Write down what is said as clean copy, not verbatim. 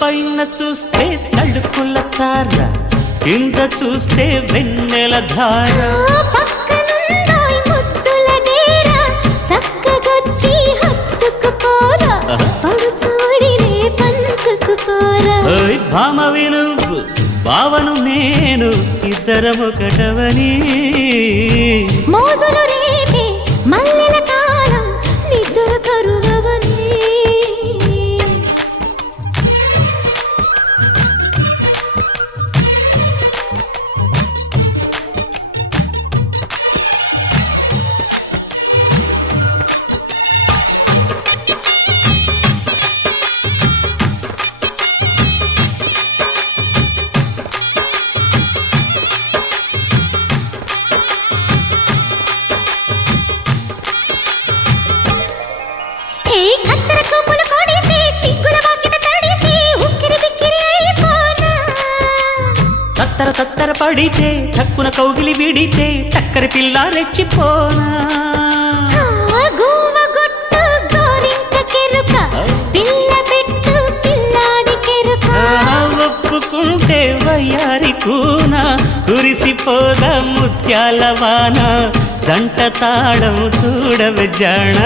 పైన చూస్తే తడుకుల తార, కింద చూస్తే వెన్నెల ధార. పక్కనుందోయ్ ముద్దుల డేరా, చక్కగొచ్చి హత్తుకుపోరా, పడుచూడినే పంచుకుపోరా. ఓయ్ భామ వినువ్వు, భావను నేను, ఇద్దరమొకటవని. మోజులు రేపే మల్లెల కాలం, నిద్ర కరువవని. తత్తర తత్తర పడితే టక్కున కౌగిలి విడితే టక్కరి పిల్ల రెచ్చిపోనా. ఒప్పుకుంటే వయ్యారి కూన, కురిసిపోదా ముత్యాల వాన, జంట తాళం చూడవే జాణ.